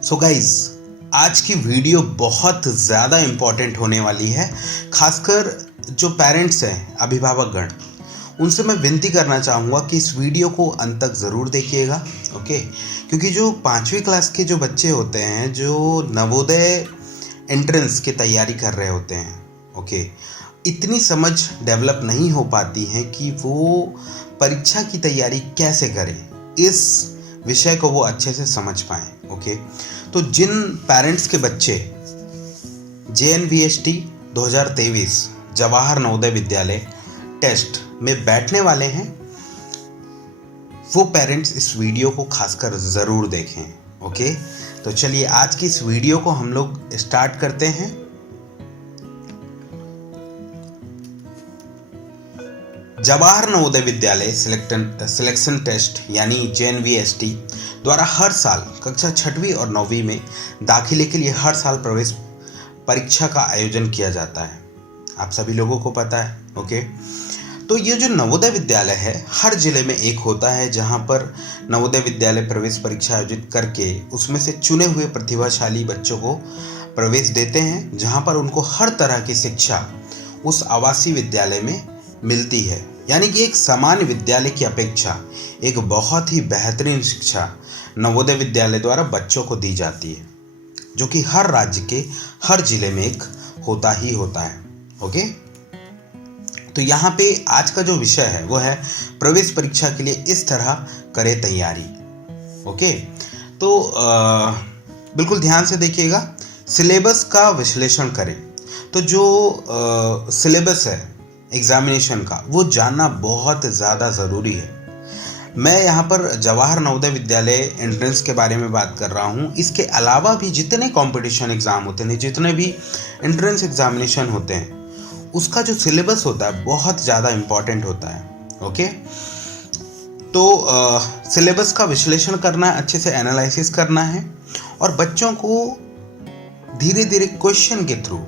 So guys, आज की video बहुत ज़्यादा इम्पॉर्टेंट होने वाली है। खासकर जो पेरेंट्स हैं, अभिभावकगण, उनसे मैं विनती करना चाहूँगा कि इस वीडियो को अंत तक ज़रूर देखिएगा। ओके, क्योंकि जो 5वीं क्लास के जो बच्चे होते हैं, जो नवोदय एंट्रेंस की तैयारी कर रहे होते हैं, ओके, इतनी समझ डेवलप नहीं हो पाती है कि वो परीक्षा की तैयारी कैसे करें, इस विषय को वो अच्छे से समझ पाएँ। ओके, तो जिन पेरेंट्स के बच्चे JNVST 2023 जवाहर नवोदय विद्यालय टेस्ट में बैठने वाले हैं, वो पेरेंट्स इस वीडियो को खासकर ज़रूर देखें। ओके, तो चलिए आज की इस वीडियो को हम लोग स्टार्ट करते हैं। जवाहर नवोदय विद्यालय सिलेक्शन टेस्ट यानी JNVST द्वारा हर साल कक्षा 6वीं और 9वीं में दाखिले के लिए हर साल प्रवेश परीक्षा का आयोजन किया जाता है। आप सभी लोगों को पता है। ओके, तो ये जो नवोदय विद्यालय है, हर जिले में एक होता है जहां पर नवोदय विद्यालय प्रवेश परीक्षा आयोजित करके उसमें से चुने हुए प्रतिभाशाली बच्चों को प्रवेश देते हैं, जहां पर उनको हर तरह की शिक्षा उस आवासीय विद्यालय में मिलती है। यानी कि एक सामान्य विद्यालय की अपेक्षा एक बहुत ही बेहतरीन शिक्षा नवोदय विद्यालय द्वारा बच्चों को दी जाती है, जो कि हर राज्य के हर जिले में एक होता ही होता है। ओके, तो यहाँ पे आज का जो विषय है वो है प्रवेश परीक्षा के लिए इस तरह करें तैयारी। ओके, तो बिल्कुल ध्यान से देखिएगा। सिलेबस का विश्लेषण करें। तो जो सिलेबस है एग्जामिनेशन का, वो जानना बहुत ज़्यादा ज़रूरी है। मैं यहाँ पर जवाहर नवोदय विद्यालय एंट्रेंस के बारे में बात कर रहा हूँ। इसके अलावा भी जितने कंपटीशन एग्ज़ाम होते हैं, जितने भी एंट्रेंस एग्जामिनेशन होते हैं, उसका जो सिलेबस होता है बहुत ज़्यादा इम्पॉर्टेंट होता है। ओके, तो सिलेबस का विश्लेषण करना है, अच्छे से एनालिसिस करना है और बच्चों को धीरे धीरे क्वेश्चन के थ्रू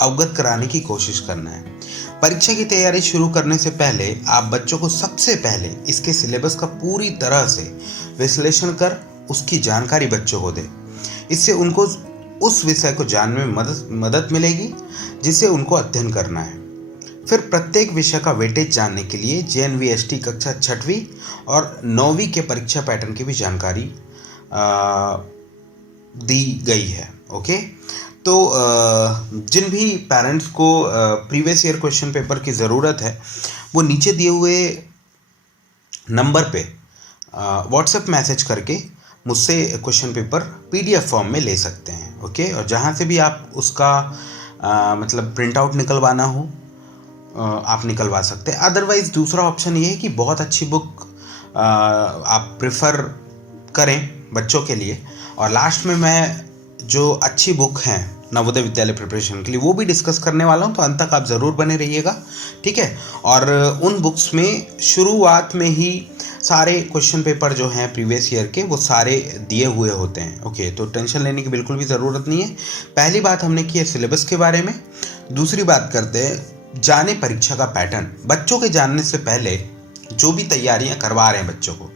अवगत कराने की कोशिश करना है। परीक्षा की तैयारी शुरू करने से पहले आप बच्चों को सबसे पहले इसके सिलेबस का पूरी तरह से विश्लेषण कर उसकी जानकारी बच्चों को दें। इससे उनको उस विषय को जानने में मदद मिलेगी जिसे उनको अध्ययन करना है। फिर प्रत्येक विषय का वेटेज जानने के लिए JNVST कक्षा 6वीं और 9वीं के परीक्षा पैटर्न की भी जानकारी दी गई है। ओके, तो जिन भी पेरेंट्स को प्रीवियस ईयर क्वेश्चन पेपर की ज़रूरत है, वो नीचे दिए हुए नंबर पे व्हाट्सएप मैसेज करके मुझसे क्वेश्चन पेपर PDF फॉर्म में ले सकते हैं। ओके, और जहाँ से भी आप उसका मतलब प्रिंट आउट निकलवाना हो आप निकलवा सकते हैं। अदरवाइज़ दूसरा ऑप्शन ये है कि बहुत अच्छी बुक आप प्रेफर करें बच्चों के लिए, और लास्ट में मैं जो अच्छी बुक हैं नवोदय विद्यालय प्रिपरेशन के लिए वो भी डिस्कस करने वाला हूँ, तो अंत तक आप ज़रूर बने रहिएगा। ठीक है, और उन बुक्स में शुरुआत में ही सारे क्वेश्चन पेपर जो हैं प्रीवियस ईयर के, वो सारे दिए हुए होते हैं। ओके, तो टेंशन लेने की बिल्कुल भी ज़रूरत नहीं है। पहली बात हमने की है सिलेबस के बारे में। दूसरी बात करते हैं जाने परीक्षा का पैटर्न। बच्चों के जानने से पहले जो भी तैयारियां करवा रहे हैं बच्चों को,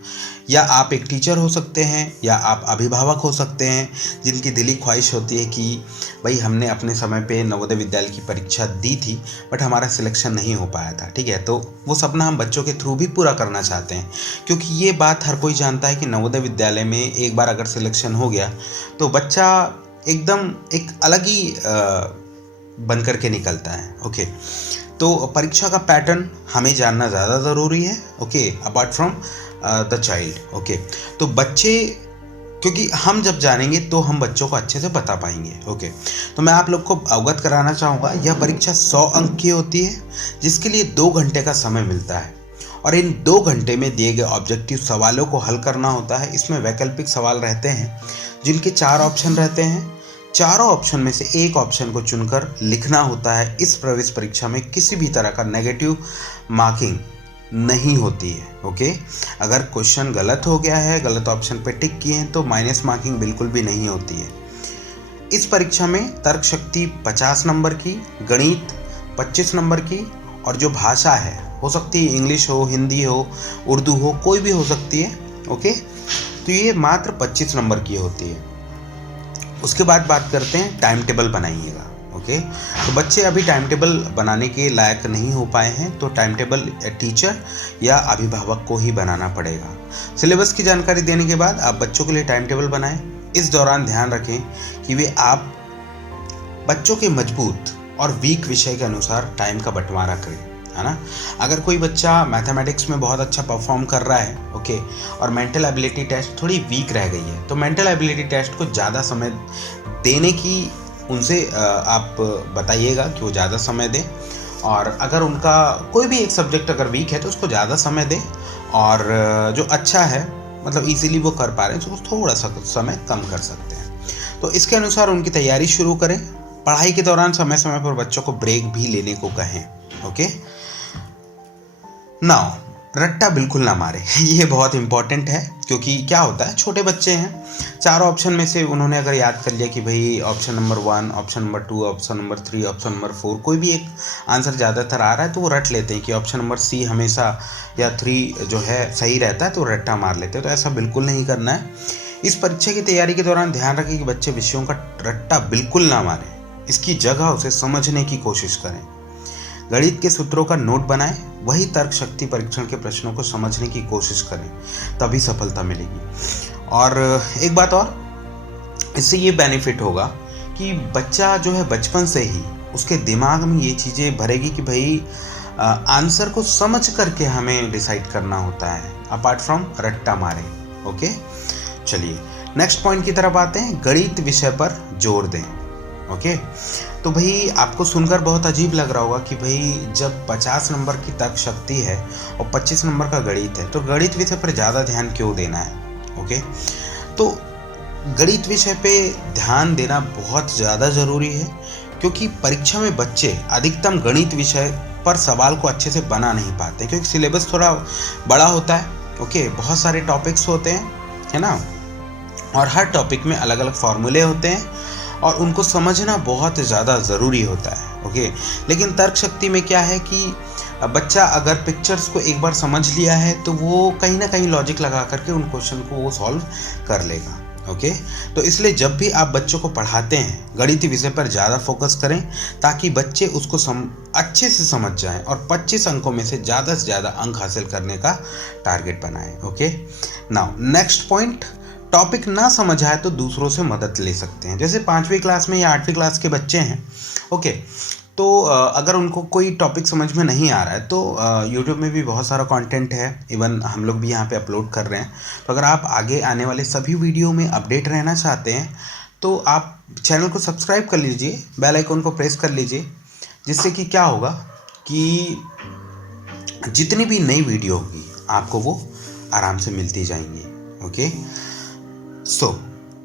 या आप एक टीचर हो सकते हैं या आप अभिभावक हो सकते हैं, जिनकी दिली ख्वाहिश होती है कि भाई हमने अपने समय पे नवोदय विद्यालय की परीक्षा दी थी बट हमारा सिलेक्शन नहीं हो पाया था। ठीक है, तो वो सपना हम बच्चों के थ्रू भी पूरा करना चाहते हैं, क्योंकि ये बात हर कोई जानता है कि नवोदय विद्यालय में एक बार अगर सिलेक्शन हो गया तो बच्चा एकदम एक अलग ही बन करके निकलता है। ओके, तो परीक्षा का पैटर्न हमें जानना ज़्यादा ज़रूरी है। Okay, apart from the child. Okay, तो बच्चे, क्योंकि हम जब जानेंगे तो हम बच्चों को अच्छे से बता पाएंगे। ओके, तो मैं आप लोग को अवगत कराना चाहूँगा, यह परीक्षा 100 अंक की होती है, जिसके लिए 2 घंटे का समय मिलता है और इन 2 घंटे में दिए गए ऑब्जेक्टिव सवालों को हल करना होता है। इसमें वैकल्पिक सवाल रहते हैं जिनके 4 ऑप्शन रहते हैं। चारों ऑप्शन में से एक ऑप्शन को चुनकर लिखना होता है। इस प्रवेश परीक्षा में किसी भी तरह का नेगेटिव मार्किंग नहीं होती है। ओके, अगर क्वेश्चन गलत हो गया है, गलत ऑप्शन पे टिक किए हैं, तो माइनस मार्किंग बिल्कुल भी नहीं होती है। इस परीक्षा में तर्क शक्ति 50 नंबर की, गणित 25 नंबर की, और जो भाषा है हो सकती है इंग्लिश हो, हिंदी हो, उर्दू हो, कोई भी हो सकती है। ओके, तो ये मात्र 25 नंबर की होती है। उसके बाद बात करते हैं टाइम टेबल बनाइएगा। ओके, तो बच्चे अभी टाइम टेबल बनाने के लायक नहीं हो पाए हैं, तो टाइम टेबल टीचर या अभिभावक को ही बनाना पड़ेगा। सिलेबस की जानकारी देने के बाद आप बच्चों के लिए टाइम टेबल बनाएं। इस दौरान ध्यान रखें कि वे आप बच्चों के मजबूत और वीक विषय के अनुसार टाइम का बंटवारा करें, है ना। अगर कोई बच्चा मैथमेटिक्स में बहुत अच्छा परफॉर्म कर रहा है, ओके, और मेंटल एबिलिटी टेस्ट थोड़ी वीक रह गई है, तो मेंटल एबिलिटी टेस्ट को ज़्यादा समय देने की उनसे आप बताइएगा कि वो ज़्यादा समय दें। और अगर उनका कोई भी एक सब्जेक्ट अगर वीक है तो उसको ज़्यादा समय दें, और जो अच्छा है मतलब इजीली वो कर पा रहे हैं तो उसको थोड़ा सा समय कम कर सकते हैं। तो इसके अनुसार उनकी तैयारी शुरू करें। पढ़ाई के दौरान समय समय पर बच्चों को ब्रेक भी लेने को कहें। ओके, नाउ रट्टा बिल्कुल ना मारे, ये बहुत इंपॉर्टेंट है, क्योंकि क्या होता है, छोटे बच्चे हैं, 4 ऑप्शन में से उन्होंने अगर याद कर लिया कि भाई option number 1, option number 2, option number 3, option number 4, कोई भी एक आंसर ज़्यादातर आ रहा है तो वो रट लेते हैं कि ऑप्शन नंबर सी हमेशा या 3 जो है सही रहता है, तो रट्टा मार लेते हैं। तो ऐसा बिल्कुल नहीं करना है। इस परीक्षा की तैयारी के दौरान ध्यान रखें कि बच्चे विषयों का रट्टा बिल्कुल ना मारें, इसकी जगह उसे समझने की कोशिश करें। गणित के सूत्रों का नोट बनाएं, वही तर्क शक्ति परीक्षण के प्रश्नों को समझने की कोशिश करें, तभी सफलता मिलेगी। और एक बात और, इससे ये बेनिफिट होगा कि बच्चा जो है बचपन से ही उसके दिमाग में ये चीज़ें भरेगी कि भाई आंसर को समझ करके हमें डिसाइड करना होता है, अपार्ट फ्रॉम रट्टा मारे। ओके, चलिए नेक्स्ट पॉइंट की तरफ आते हैं। गणित विषय पर जोर दें। ओके, तो भाई आपको सुनकर बहुत अजीब लग रहा होगा कि भाई जब 50 नंबर की तर्क शक्ति है और 25 नंबर का गणित है, तो गणित विषय पर ज़्यादा ध्यान क्यों देना है। ओके, तो गणित विषय पे ध्यान देना बहुत ज़्यादा ज़रूरी है, क्योंकि परीक्षा में बच्चे अधिकतम गणित विषय पर सवाल को अच्छे से बना नहीं पाते, क्योंकि सिलेबस थोड़ा बड़ा होता है। ओके, बहुत सारे टॉपिक्स होते हैं, है ना, और हर टॉपिक में अलग अलग फॉर्मूले होते हैं और उनको समझना बहुत ज़्यादा ज़रूरी होता है। ओके, लेकिन तर्क शक्ति में क्या है कि बच्चा अगर पिक्चर्स को एक बार समझ लिया है तो वो कहीं ना कहीं लॉजिक लगा करके उन क्वेश्चन को वो सॉल्व कर लेगा। ओके, तो इसलिए जब भी आप बच्चों को पढ़ाते हैं, गणितीय विषय पर ज़्यादा फोकस करें, ताकि बच्चे उसको अच्छे से समझ जाएं और 25 अंकों में से ज़्यादा अंक हासिल करने का टारगेट बनाएं। Okay, now next point, topic ना समझ आए तो दूसरों से मदद ले सकते हैं। जैसे 5वीं क्लास में या 8वीं क्लास के बच्चे हैं, ओके, तो अगर उनको कोई टॉपिक समझ में नहीं आ रहा है तो यूट्यूब में भी बहुत सारा कंटेंट है, इवन हम लोग भी यहाँ पे अपलोड कर रहे हैं। तो अगर आप आगे आने वाले सभी वीडियो में अपडेट रहना चाहते हैं तो आप चैनल को सब्सक्राइब कर लीजिए, बेल आइकन को प्रेस कर लीजिए, जिससे कि क्या होगा कि जितनी भी नई वीडियो होगी आपको वो आराम से मिलती जाएंगी। ओके, सो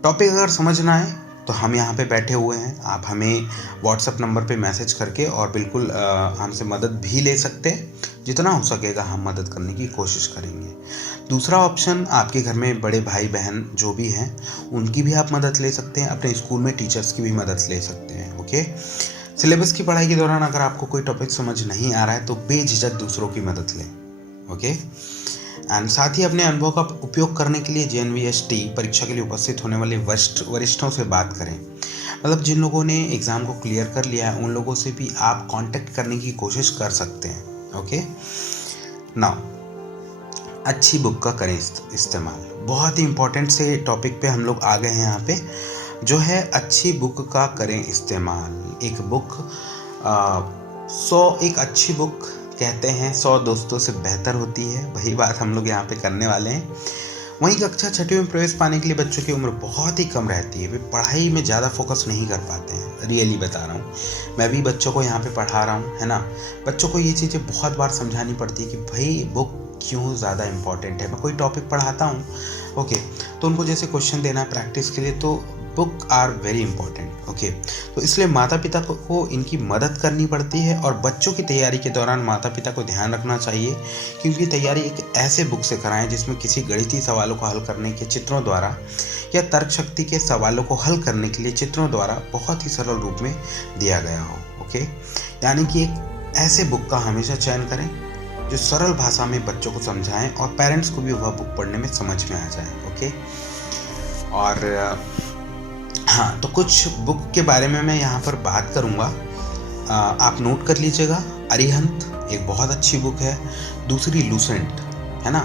टॉपिक अगर समझना है तो हम यहाँ पे बैठे हुए हैं, आप हमें व्हाट्सएप नंबर पे मैसेज करके और बिल्कुल हमसे मदद भी ले सकते हैं। जितना हो सकेगा हम मदद करने की कोशिश करेंगे। दूसरा ऑप्शन, आपके घर में बड़े भाई बहन जो भी हैं उनकी भी आप मदद ले सकते हैं, अपने स्कूल में टीचर्स की भी मदद ले सकते हैं। ओके, सिलेबस की पढ़ाई के दौरान अगर आपको कोई टॉपिक समझ नहीं आ रहा है तो बेझिझक दूसरों की मदद लें। ओके, एंड साथ ही अपने अनुभव का उपयोग करने के लिए JNVST परीक्षा के लिए उपस्थित होने वाले वरिष्ठों से बात करें। मतलब जिन लोगों ने एग्ज़ाम को क्लियर कर लिया है उन लोगों से भी आप कांटेक्ट करने की कोशिश कर सकते हैं। ओके, नाउ अच्छी बुक का करें इस्तेमाल। बहुत ही इंपॉर्टेंट से टॉपिक पे हम लोग आ गए हैं यहाँ पे, जो है अच्छी बुक का करें इस्तेमाल। एक अच्छी बुक कहते हैं 100 दोस्तों से बेहतर होती है, वही बात हम लोग यहाँ पे करने वाले हैं। वहीं कक्षा 6वीं में प्रवेश पाने के लिए बच्चों की उम्र बहुत ही कम रहती है, वे पढ़ाई में ज़्यादा फोकस नहीं कर पाते हैं। रियली बता रहा हूँ, मैं भी बच्चों को यहाँ पे पढ़ा रहा हूँ, है ना। बच्चों को ये चीज़ें बहुत बार समझानी पड़ती है कि भाई बुक क्यों ज़्यादा इंपॉर्टेंट है। मैं कोई टॉपिक पढ़ाता हूँ, ओके, तो उनको जैसे क्वेश्चन देना है प्रैक्टिस के लिए, तो book are very important. Okay, तो इसलिए माता पिता को इनकी मदद करनी पड़ती है और बच्चों की तैयारी के दौरान माता पिता को ध्यान रखना चाहिए कि उनकी तैयारी एक ऐसे बुक से कराएं जिसमें किसी गणितीय सवालों को हल करने के चित्रों द्वारा या तर्क शक्ति के सवालों को हल करने के लिए चित्रों द्वारा बहुत ही सरल रूप में दिया गया हो। ओके, यानी कि एक ऐसे बुक का हमेशा चयन करें जो सरल भाषा में बच्चों को समझाएं और पेरेंट्स को भी वह बुक पढ़ने में समझ में आ जाए। ओके, और हाँ, तो कुछ बुक के बारे में मैं यहाँ पर बात करूँगा, आप नोट कर लीजिएगा। अरिहंत एक बहुत अच्छी बुक है, दूसरी लूसेंट है ना।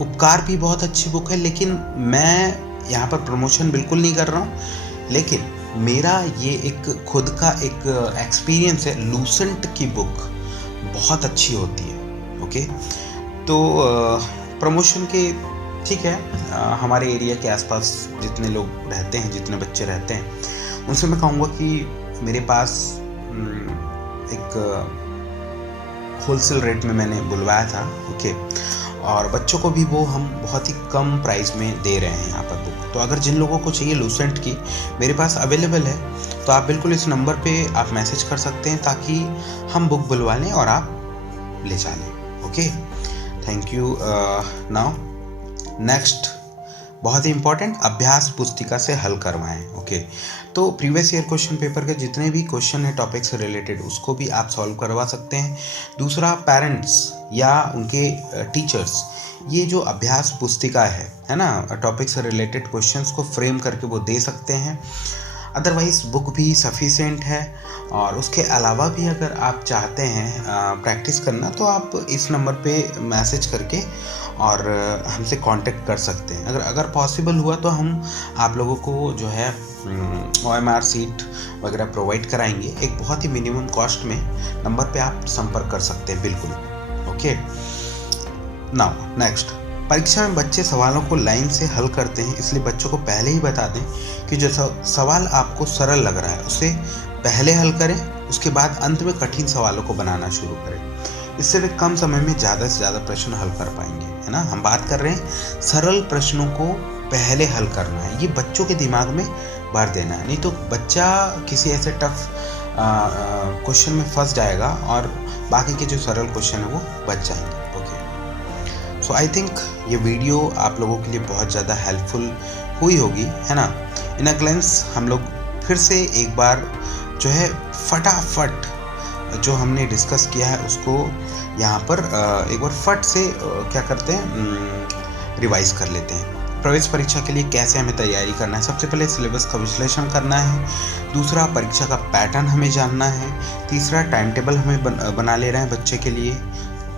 उपकार भी बहुत अच्छी बुक है, लेकिन मैं यहाँ पर प्रमोशन बिल्कुल नहीं कर रहा हूँ, लेकिन मेरा ये एक खुद का एक एक्सपीरियंस है। लूसेंट की बुक बहुत अच्छी होती है। ओके, तो प्रमोशन के ठीक है, हमारे एरिया के आसपास जितने लोग रहते हैं, जितने बच्चे रहते हैं, उनसे मैं कहूँगा कि मेरे पास एक होलसेल रेट में मैंने बुलवाया था। ओके, और बच्चों को भी वो हम बहुत ही कम प्राइस में दे रहे हैं यहाँ पर बुक। तो अगर जिन लोगों को चाहिए लूसेंट की, मेरे पास अवेलेबल है, तो आप बिल्कुल इस नंबर पे आप मैसेज कर सकते हैं, ताकि हम बुक बुलवा लें और आप ले जा लें। Okay, thank you. Now next, बहुत ही इंपॉर्टेंट, अभ्यास पुस्तिका से हल करवाएं। ओके, तो प्रीवियस ईयर क्वेश्चन पेपर के जितने भी क्वेश्चन है टॉपिक से रिलेटेड, उसको भी आप सॉल्व करवा सकते हैं। दूसरा, पेरेंट्स या उनके टीचर्स ये जो अभ्यास पुस्तिका है ना, टॉपिक से रिलेटेड क्वेश्चंस को फ्रेम करके वो दे सकते हैं। अदरवाइज बुक भी सफिशिएंट है, और उसके अलावा भी अगर आप चाहते हैं प्रैक्टिस करना, तो आप इस नंबर पे मैसेज करके और हमसे कांटेक्ट कर सकते हैं। अगर पॉसिबल हुआ तो हम आप लोगों को जो है OMR सीट वगैरह प्रोवाइड कराएंगे, एक बहुत ही मिनिमम कॉस्ट में। नंबर पे आप संपर्क कर सकते हैं बिल्कुल। ओके, नाउ नेक्स्ट, परीक्षा में बच्चे सवालों को लाइन से हल करते हैं, इसलिए बच्चों को पहले ही बता दें कि जो सवाल आपको सरल लग रहा है उसे पहले हल करें, उसके बाद अंत में कठिन सवालों को बनाना शुरू करें। इससे वे कम समय में ज़्यादा से ज़्यादा प्रश्न हल कर पाएंगे, है ना। हम बात कर रहे हैं सरल प्रश्नों को पहले हल करना है, ये बच्चों के दिमाग में भर देना है, नहीं तो बच्चा किसी ऐसे टफ क्वेश्चन में फंस जाएगा और बाकी के जो सरल क्वेश्चन है वो बच जाएंगे। ओके, सो आई थिंक ये वीडियो आप लोगों के लिए बहुत ज़्यादा हेल्पफुल हुई होगी, है ना। इन अ ग्लेंस हम लोग फिर से एक बार जो है फटाफट जो हमने डिस्कस किया है उसको यहाँ पर एक बार फट से क्या करते हैं, रिवाइज कर लेते हैं। प्रवेश परीक्षा के लिए कैसे हमें तैयारी करना है, सबसे पहले सिलेबस का विश्लेषण करना है। दूसरा, परीक्षा का पैटर्न हमें जानना है। तीसरा, टाइम टेबल हमें बना ले रहे हैं बच्चे के लिए,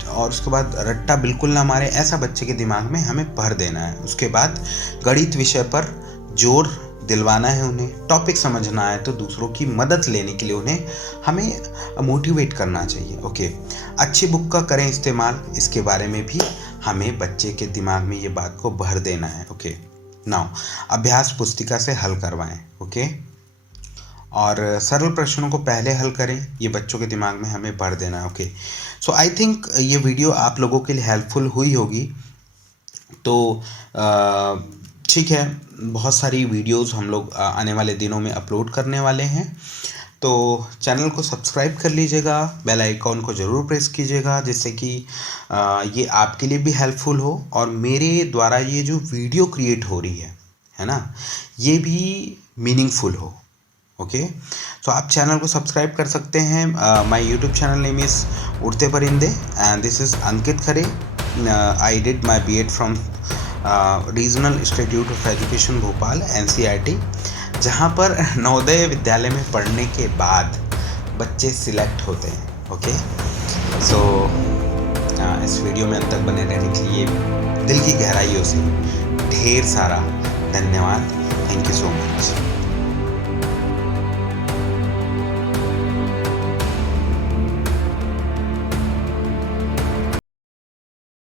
और उसके बाद रट्टा बिल्कुल ना मारे, ऐसा बच्चे के दिमाग में हमें भर देना है। उसके बाद गणित विषय पर जोर दिलवाना है उन्हें, टॉपिक समझना है तो दूसरों की मदद लेने के लिए उन्हें हमें मोटिवेट करना चाहिए। ओके, अच्छी बुक का करें इस्तेमाल, इसके बारे में भी हमें बच्चे के दिमाग में ये बात को भर देना है। ओके, नाउ अभ्यास पुस्तिका से हल करवाएं। ओके, और सरल प्रश्नों को पहले हल करें, ये बच्चों के दिमाग में हमें भर देना है। ओके, सो आई थिंक ये वीडियो आप लोगों के लिए हेल्पफुल हुई होगी। तो ठीक है, बहुत सारी वीडियोस हम लोग आने वाले दिनों में अपलोड करने वाले हैं, तो चैनल को सब्सक्राइब कर लीजिएगा, बेल आइकॉन को ज़रूर प्रेस कीजिएगा, जिससे कि ये आपके लिए भी हेल्पफुल हो और मेरे द्वारा ये जो वीडियो क्रिएट हो रही है ना, ये भी मीनिंगफुल हो। ओके, सो आप चैनल को सब्सक्राइब कर सकते हैं। My YouTube channel name is उड़ते परिंदे and this is Ankit Khare. I did my BEd from regional institute of education Bhopal NCERT, जहाँ पर नवोदय विद्यालय में पढ़ने के बाद बच्चे सिलेक्ट होते हैं। ओके, सो इस वीडियो में अंत तक बने रहने के लिए दिल की गहराइयों से ढेर सारा धन्यवाद। Thank you so much.